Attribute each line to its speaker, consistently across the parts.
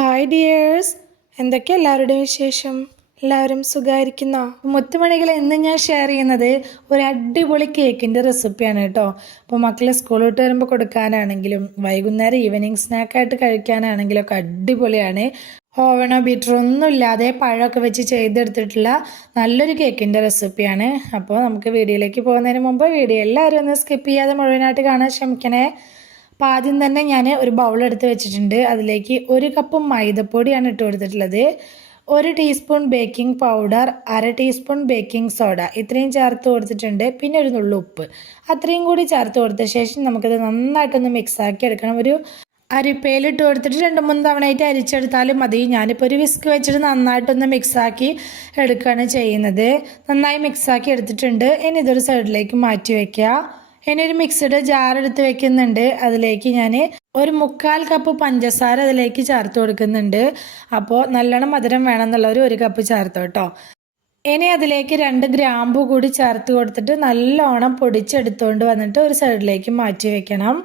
Speaker 1: Hi dears എന്തൊക്കെ എല്ലാവരുടെയും വിശേഷം? എല്ലാവരും സുഖമായിരിക്കുന്ന? മുത്തുമണികൾ എന്ന് ഞാൻ ഷെയർ ചെയ്യുന്നത് ഒരു അടിപൊളി കേക്കിന്റെ റെസിപ്പിയാണ് കേട്ടോ. അപ്പോൾ മക്കളെ സ്കൂളിൽ വിട്ട് വരുമ്പോൾ കൊടുക്കാനാണെങ്കിലും വൈകുന്നേരം ഈവനിങ് സ്നാക്കായിട്ട് കഴിക്കാനാണെങ്കിലും ഒക്കെ അടിപൊളിയാണ്. ഓവണോ ബീറ്ററോ ഒന്നും ഇല്ലാതെ പഴമൊക്കെ വെച്ച് ചെയ്തെടുത്തിട്ടുള്ള നല്ലൊരു കേക്കിന്റെ റെസിപ്പിയാണ് അപ്പോൾ നമുക്ക് വീഡിയോയിലേക്ക് പോകുന്നതിന് മുമ്പ് വീഡിയോ എല്ലാവരും ഒന്ന് സ്കിപ്പ് ചെയ്യാതെ മുഴുവനായിട്ട് കാണാൻ ശ്രമിക്കണേ. അപ്പോൾ ആദ്യം തന്നെ ഞാൻ ഒരു ബൗൾ എടുത്ത് വെച്ചിട്ടുണ്ട്. അതിലേക്ക് ഒരു കപ്പ് മൈദപ്പൊടിയാണ് ഇട്ട് കൊടുത്തിട്ടുള്ളത്. ഒരു ടീസ്പൂൺ ബേക്കിംഗ് പൗഡർ അര ടീസ്പൂൺ ബേക്കിംഗ് സോഡ ഇത്രയും ചേർത്ത് കൊടുത്തിട്ടുണ്ട്. പിന്നെ ഒരു നുള്ളു ഉപ്പ്. അത്രയും കൂടി ചേർത്ത് കൊടുത്ത ശേഷം നമുക്കിത് നന്നായിട്ടൊന്ന് മിക്സാക്കി എടുക്കണം. ഒരു അരിപ്പയിലിട്ട് കൊടുത്തിട്ട് രണ്ട് മൂന്ന് തവണയായിട്ട് അരിച്ചെടുത്താലും മതി. ഞാനിപ്പോൾ ഒരു വിസ്ക് വെച്ചിട്ട് നന്നായിട്ടൊന്ന് മിക്സാക്കി എടുക്കുകയാണ് ചെയ്യുന്നത്. നന്നായി മിക്സാക്കി എടുത്തിട്ടുണ്ട്. ഇനി ഇതൊരു സൈഡിലേക്ക് മാറ്റി വയ്ക്കുക ഇനി ഒരു മിക്സഡ് ജാർ എടുത്ത് വെക്കുന്നുണ്ട്. അതിലേക്ക് ഞാൻ ഒരു മുക്കാൽ കപ്പ് പഞ്ചസാര അതിലേക്ക് ചേർത്ത് കൊടുക്കുന്നുണ്ട്. അപ്പോൾ നല്ലോണം മധുരം വേണമെന്നുള്ളവർ ഒരു കപ്പ് ചേർത്ത് കേട്ടോ ഇനി അതിലേക്ക് രണ്ട് ഗ്രാമ്പു കൂടി ചേർത്ത് കൊടുത്തിട്ട് നല്ലോണം പൊടിച്ചെടുത്തുകൊണ്ട് വന്നിട്ട് ഒരു സൈഡിലേക്ക് മാറ്റി വെക്കണം.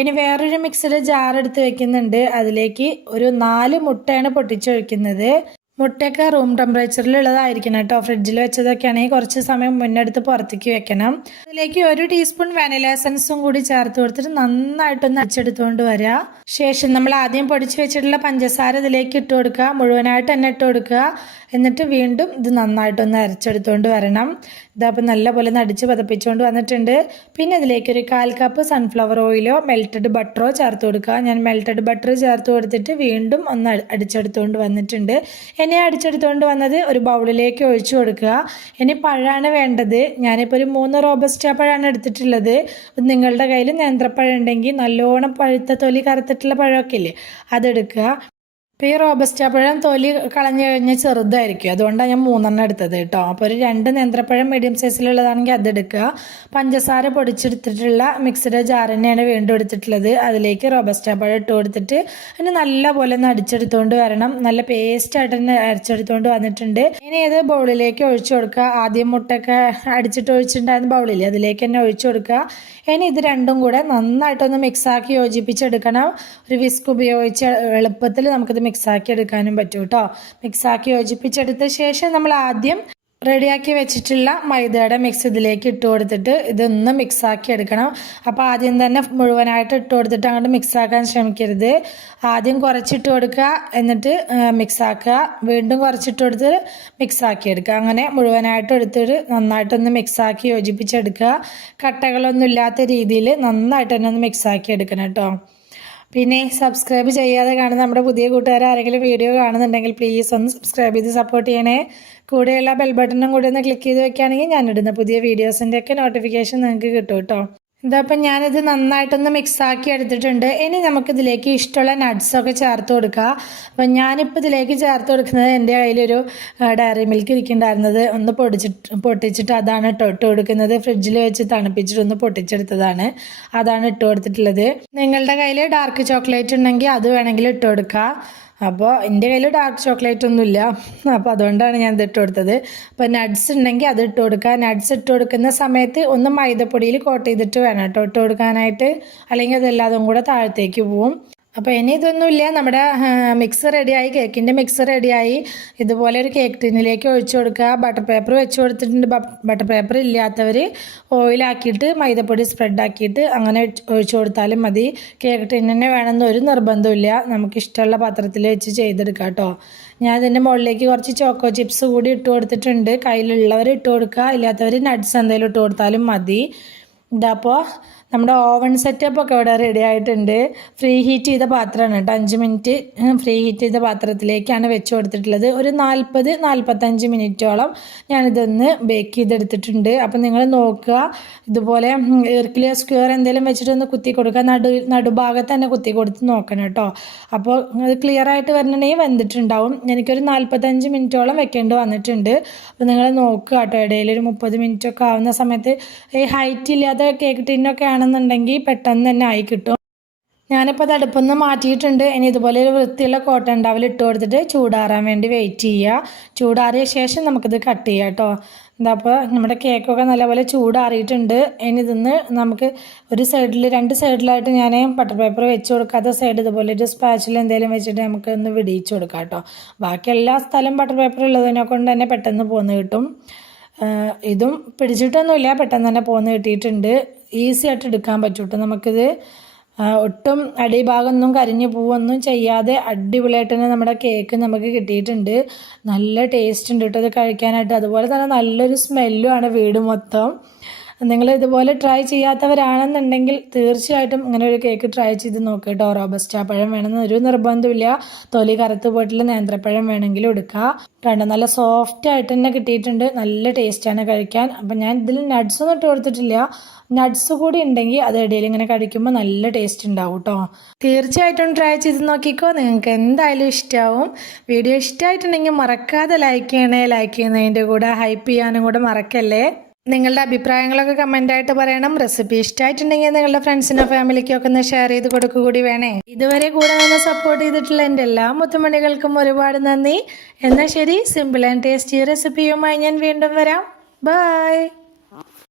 Speaker 1: ഇനി വേറൊരു മിക്സിയുടെ ജാർ എടുത്ത് വെക്കുന്നുണ്ട്. അതിലേക്ക് ഒരു നാല് മുട്ടയാണ് പൊട്ടിച്ചൊഴിക്കുന്നത്. മുട്ടയൊക്കെ റൂം ടെമ്പറേച്ചറിലുള്ളതായിരിക്കണം കേട്ടോ. ഫ്രിഡ്ജിൽ വെച്ചതൊക്കെയാണെങ്കിൽ കുറച്ച് സമയം മുന്നെടുത്ത് പുറത്തേക്ക് വെക്കണം. അതിലേക്ക് ഒരു ടീസ്പൂൺ വാനില എസൻസും കൂടി ചേർത്ത് കൊടുത്തിട്ട് നന്നായിട്ടൊന്ന് അടിച്ചെടുത്തുകൊണ്ട് വരിക ശേഷം നമ്മൾ ആദ്യം പൊടിച്ച് വെച്ചിട്ടുള്ള പഞ്ചസാര ഇതിലേക്ക് ഇട്ട് കൊടുക്കുക. മുഴുവനായിട്ട് തന്നെ ഇട്ട് കൊടുക്കുക. എന്നിട്ട് വീണ്ടും ഇത് നന്നായിട്ടൊന്ന് അരച്ചെടുത്തുകൊണ്ട് വരണം. ഇതപ്പോൾ നല്ലപോലെ നടിച്ച് പതപ്പിച്ചുകൊണ്ട് വന്നിട്ടുണ്ട്. പിന്നെ ഇതിലേക്ക് ഒരു കാൽ കപ്പ് സൺഫ്ലവർ ഓയിലോ മെൽറ്റഡ് ബട്ടറോ ചേർത്ത് കൊടുക്കുക. ഞാൻ മെൽറ്റഡ് ബട്ടർ ചേർത്ത് കൊടുത്തിട്ട് വീണ്ടും ഒന്ന് അടിച്ചെടുത്തുകൊണ്ട് വന്നിട്ടുണ്ട്. ഇനി അടിച്ചെടുത്തുകൊണ്ട് വന്നത് ഒരു ബൗളിലേക്ക് ഒഴിച്ചു കൊടുക്കുക. ഇനി പഴമാണ് വേണ്ടത്. ഞാനിപ്പോൾ ഒരു മൂന്ന് റോബസ്റ്റ പഴമാണ് എടുത്തിട്ടുള്ളത്. നിങ്ങളുടെ കയ്യിൽ നേന്ത്രപ്പഴം ഉണ്ടെങ്കിൽ നല്ലോണം പഴുത്ത തൊലി കറുത്തിട്ടുള്ള പഴമൊക്കെ ഇല്ലേ അതെടുക്കുക. ഇപ്പോൾ ഈ റോബസ്റ്റ പഴം തൊലി കളഞ്ഞു കഴിഞ്ഞാൽ ചെറുതായിരിക്കും. അതുകൊണ്ടാണ് ഞാൻ മൂന്നെണ്ണം എടുത്തത് കേട്ടോ. അപ്പോൾ ഒരു രണ്ട് നേന്ത്രപ്പഴം മീഡിയം സൈസിലുള്ളതാണെങ്കിൽ അതെടുക്കുക പഞ്ചസാര പൊടിച്ചെടുത്തിട്ടുള്ള മിക്സഡ് ജാർ തന്നെയാണ് വീണ്ടും എടുത്തിട്ടുള്ളത്. അതിലേക്ക് റോബസ്റ്റ പഴം ഇട്ട് കൊടുത്തിട്ട് അതിന് നല്ലപോലെ ഒന്ന് അടിച്ചെടുത്തുകൊണ്ട് വരണം. നല്ല പേസ്റ്റായിട്ട് തന്നെ അരച്ചെടുത്തുകൊണ്ട് വന്നിട്ടുണ്ട്. ഇനി ഇത് ബൗളിലേക്ക് ഒഴിച്ചു കൊടുക്കുക. ആദ്യം മുട്ടൊക്കെ അടിച്ചിട്ട് ഒഴിച്ചിട്ടുണ്ടായിരുന്ന ബൗളിൽ അതിലേക്ക് തന്നെ ഒഴിച്ചു കൊടുക്കുക. ഇനി ഇത് രണ്ടും കൂടെ നന്നായിട്ടൊന്ന് മിക്സാക്കി യോജിപ്പിച്ചെടുക്കണം. ഒരു വിസ്ക് ഉപയോഗിച്ച് എളുപ്പത്തിൽ നമുക്കിത് മിക്സാക്കി എടുക്കാനും പറ്റും കേട്ടോ മിക്സാക്കി യോജിപ്പിച്ചെടുത്ത ശേഷം നമ്മൾ ആദ്യം റെഡിയാക്കി വെച്ചിട്ടുള്ള മൈദയുടെ മിക്സ് ഇതിലേക്ക് ഇട്ട് കൊടുത്തിട്ട് ഇതൊന്ന് മിക്സാക്കി എടുക്കണം. അപ്പോൾ ആദ്യം തന്നെ മുഴുവനായിട്ട് ഇട്ട് കൊടുത്തിട്ട് അങ്ങോട്ട് മിക്സാക്കാൻ ശ്രമിക്കരുത്. ആദ്യം കുറച്ചിട്ട് കൊടുക്കുക എന്നിട്ട് മിക്സാക്കുക. വീണ്ടും കുറച്ചിട്ട് കൊടുത്ത് മിക്സാക്കി എടുക്കുക. അങ്ങനെ മുഴുവനായിട്ട് എടുത്തിട്ട് നന്നായിട്ടൊന്ന് മിക്സാക്കി യോജിപ്പിച്ചെടുക്കുക. കട്ടകളൊന്നും ഇല്ലാത്ത രീതിയിൽ നന്നായിട്ട് തന്നെ ഒന്ന് മിക്സാക്കി എടുക്കണം കേട്ടോ പിന്നെ സബ്സ്ക്രൈബ് ചെയ്യാതെ കാണുന്ന നമ്മുടെ പുതിയ കൂട്ടുകാർ ആരെങ്കിലും വീഡിയോ കാണുന്നുണ്ടെങ്കിൽ പ്ലീസ് ഒന്ന് സബ്സ്ക്രൈബ് ചെയ്ത് സപ്പോർട്ട് ചെയ്യണേ. കൂടെയുള്ള ബെൽ ബട്ടണും കൂടി ഒന്ന് ക്ലിക്ക് ചെയ്ത് വെക്കുകയാണെങ്കിൽ ഞാനിടുന്ന പുതിയ വീഡിയോസിന്റെയൊക്കെ നോട്ടിഫിക്കേഷൻ നിങ്ങൾക്ക് കിട്ടും കേട്ടോ. ഇതപ്പം ഞാനിത് നന്നായിട്ടൊന്ന് മിക്സാക്കി എടുത്തിട്ടുണ്ട്. ഇനി നമുക്കിതിലേക്ക് ഇഷ്ടമുള്ള നട്ട്സൊക്കെ ചേർത്ത് കൊടുക്കുക അപ്പം ഞാനിപ്പോൾ ഇതിലേക്ക് ചേർത്ത് കൊടുക്കുന്നത് എന്റെ കയ്യിലൊരു ഡയറി മിൽക്ക് ഇരിക്കുന്നുണ്ടായിരുന്നത്. ഒന്ന് പൊടിച്ചിട്ട് പൊട്ടിച്ചിട്ട് അതാണ് ഇട്ട് ഇട്ട് കൊടുക്കുന്നത്. ഫ്രിഡ്ജിൽ വെച്ച് തണുപ്പിച്ചിട്ട് ഒന്ന് പൊട്ടിച്ചെടുത്തതാണ്. അതാണ് ഇട്ട് കൊടുത്തിട്ടുള്ളത്. നിങ്ങളുടെ കയ്യിൽ ഡാർക്ക് ചോക്ലേറ്റ് ഉണ്ടെങ്കിൽ അത് വേണമെങ്കിൽ ഇട്ട് കൊടുക്കുക അപ്പോൾ എന്റെ കയ്യിൽ ഡാർക്ക് ചോക്ലേറ്റ് ഒന്നുമില്ല. അപ്പോൾ അതുകൊണ്ടാണ് ഞാൻ ഇത് ഇട്ട് കൊടുത്തത്. അപ്പോൾ നട്ട്സ് ഉണ്ടെങ്കിൽ അത് ഇട്ട് കൊടുക്കുക. നട്ട്സ് ഇട്ട് കൊടുക്കുന്ന സമയത്ത് ഒന്ന് മൈദപ്പൊടിയിൽ കോട്ട് ചെയ്തിട്ട് വേണം കേട്ടോ. ഇട്ട് കൊടുക്കാനായിട്ട്. അല്ലെങ്കിൽ അതെല്ലാതും കൂടെ താഴത്തേക്ക് പോവും. അപ്പോൾ ഇനി ഇതൊന്നുമില്ല. നമ്മുടെ മിക്സ് റെഡിയായി കേക്കിന്റെ മിക്സ് റെഡിയായി ഇതുപോലെ ഒരു കേക്ക് ടിന്നിലേക്ക് ഒഴിച്ചു കൊടുക്കുക. ബട്ടർ പേപ്പർ വെച്ച് കൊടുത്തിട്ടുണ്ട്. ബട്ടർ പേപ്പർ ഇല്ലാത്തവർ ഓയിലാക്കിയിട്ട് മൈദപ്പൊടി സ്പ്രെഡാക്കിയിട്ട് അങ്ങനെ ഒഴിച്ചു കൊടുത്താലും മതി. കേക്ക് ടിന്നെ വേണമെന്ന് ഒരു നിർബന്ധമില്ല നമുക്കിഷ്ടമുള്ള പാത്രത്തിൽ വെച്ച് ചെയ്തെടുക്കാം കേട്ടോ. ഞാൻ ഇതിന്റെ മുകളിലേക്ക് കുറച്ച് ചോക്കോ ചിപ്സ് കൂടി ഇട്ട് കൊടുത്തിട്ടുണ്ട്. കയ്യിലുള്ളവർ ഇട്ട് കൊടുക്കുക. ഇല്ലാത്തവർ നട്ട്സ് എന്തെങ്കിലും ഇട്ട് കൊടുത്താലും മതി. ഇതപ്പോൾ നമ്മുടെ ഓവൻ സെറ്റപ്പ് ഒക്കെ ഇവിടെ റെഡി ആയിട്ടുണ്ട്. ഫ്രീ ഹീറ്റ് ചെയ്ത പാത്രമാണ് കേട്ടോ. അഞ്ച് മിനിറ്റ് ഫ്രീ ഹീറ്റ് ചെയ്ത പാത്രത്തിലേക്കാണ് വെച്ച് കൊടുത്തിട്ടുള്ളത്. ഒരു നാൽപ്പത് നാൽപ്പത്തഞ്ച് മിനിറ്റോളം ഞാനിതൊന്ന് ബേക്ക് ചെയ്തെടുത്തിട്ടുണ്ട്. അപ്പം നിങ്ങൾ നോക്കുക ഇതുപോലെ ഇർക്കിലിയ സ്ക്വയർ എന്തെങ്കിലും വെച്ചിട്ടൊന്ന് കുത്തി കൊടുക്കുക. നടു നടുഭാഗത്ത് തന്നെ കുത്തി കൊടുത്ത് നോക്കണം കേട്ടോ. അപ്പോൾ അത് ക്ലിയർ ആയിട്ട് വരണമെങ്കിൽ വെന്തിട്ടുണ്ടാവും. എനിക്കൊരു നാൽപ്പത്തഞ്ച് മിനിറ്റോളം വെക്കേണ്ടി വന്നിട്ടുണ്ട്. അപ്പോൾ നിങ്ങൾ നോക്കുക കേട്ടോ ഇടയിൽ ഒരു മുപ്പത് മിനിറ്റൊക്കെ ആവുന്ന സമയത്ത് ഈ ഹൈറ്റ് ഇല്ലാത്ത കേക്ക് ടിന്നൊക്കെ ആണെന്നുണ്ടെങ്കിൽ പെട്ടെന്ന് തന്നെ ആയി കിട്ടും. ഞാനിപ്പോൾ അത് അടുപ്പൊന്ന് മാറ്റിയിട്ടുണ്ട്. ഇനി ഇതുപോലെ ഒരു വൃത്തിയുള്ള കോട്ടൺ ടവൽ ഇട്ട് കൊടുത്തിട്ട് ചൂടാറാൻ വേണ്ടി വെയിറ്റ് ചെയ്യുക ചൂടാറിയ ശേഷം നമുക്കിത് കട്ട് ചെയ്യാം കേട്ടോ. അപ്പോൾ നമ്മുടെ കേക്കൊക്കെ നല്ലപോലെ ചൂടാറിയിട്ടുണ്ട്. ഇനി ഇതിന്ന് നമുക്ക് ഒരു സൈഡിൽ രണ്ട് സൈഡിലായിട്ട് ഞാൻ ബട്ടർ പേപ്പർ വെച്ച് കൊടുക്കാത്ത സൈഡ് ഇതുപോലെ ഒരു സ്പാച്ചിൽ എന്തെങ്കിലും വെച്ചിട്ട് നമുക്ക് ഒന്ന് വിടിയിച്ച് കൊടുക്കാം കേട്ടോ. ബാക്കി എല്ലാ സ്ഥലം ബട്ടർ പേപ്പർ ഉള്ളതിനെ കൊണ്ട് തന്നെ പെട്ടെന്ന് പോന്ന് കിട്ടും. ഇതും പിടിച്ചിട്ടൊന്നുമില്ല. പെട്ടെന്ന് തന്നെ പോന്ന് കിട്ടിയിട്ടുണ്ട്. ഈസി ആയിട്ട് എടുക്കാൻ പറ്റും കേട്ടോ നമുക്കിത് ഒട്ടും അടിഭാഗമൊന്നും കരിഞ്ഞു പോവൊന്നും ചെയ്യാതെ അടിപൊളിയായിട്ട് തന്നെ നമ്മുടെ കേക്ക് നമുക്ക് കിട്ടിയിട്ടുണ്ട്. നല്ല ടേസ്റ്റ് ഉണ്ട് കേട്ടോ അത് കഴിക്കാനായിട്ട്. അതുപോലെ തന്നെ നല്ലൊരു സ്മെല്ലുമാണ് വീട് മൊത്തം. നിങ്ങൾ ഇതുപോലെ ട്രൈ ചെയ്യാത്തവരാണെന്നുണ്ടെങ്കിൽ തീർച്ചയായിട്ടും ഇങ്ങനെ ഒരു കേക്ക് ട്രൈ ചെയ്ത് നോക്കുക കേട്ടോ റോബസ്റ്റ പഴം വേണമെന്ന് ഒരു നിർബന്ധമില്ല തൊലി കറുത്ത് പോയിട്ടുള്ള നേന്ത്രപ്പഴം വേണമെങ്കിലും എടുക്കുക കണ്ടോ നല്ല സോഫ്റ്റ് ആയിട്ട് തന്നെ കിട്ടിയിട്ടുണ്ട്. നല്ല ടേസ്റ്റാണ് കഴിക്കാൻ. അപ്പം ഞാൻ ഇതിൽ നട്ട്സ് ഒന്നും ഇട്ട് കൊടുത്തിട്ടില്ല. നട്ട്സ് കൂടി ഉണ്ടെങ്കിൽ അത് ഇടയിൽ ഇങ്ങനെ കഴിക്കുമ്പോൾ നല്ല ടേസ്റ്റ് ഉണ്ടാവും കേട്ടോ തീർച്ചയായിട്ടും ട്രൈ ചെയ്ത് നോക്കിക്കോ. നിങ്ങൾക്ക് എന്തായാലും ഇഷ്ടമാവും വീഡിയോ ഇഷ്ടമായിട്ടുണ്ടെങ്കിൽ മറക്കാതെ ലൈക്ക് ചെയ്യണേ. ലൈക്ക് ചെയ്യുന്നതിന്റെ കൂടെ ഹൈപ്പ് ചെയ്യാനും കൂടെ മറക്കല്ലേ? നിങ്ങളുടെ അഭിപ്രായങ്ങളൊക്കെ കമന്റായിട്ട് പറയണം. റെസിപ്പി ഇഷ്ടമായിട്ടുണ്ടെങ്കിൽ നിങ്ങളുടെ ഫ്രണ്ട്സിനോ ഫാമിലിക്കോ ഒക്കെ ഒന്ന് ഷെയർ ചെയ്ത് കൊടുക്കുക കൂടി വേണേ. ഇതുവരെ കൂടെ നിന്ന് സപ്പോർട്ട് ചെയ്തിട്ടുള്ള എന്റെ എല്ലാ മുത്തുമണികൾക്കും ഒരുപാട് നന്ദി. എന്നാൽ ശരി സിമ്പിൾ ആൻഡ് ടേസ്റ്റി റെസിപ്പിയുമായി ഞാൻ വീണ്ടും വരാം. ബൈ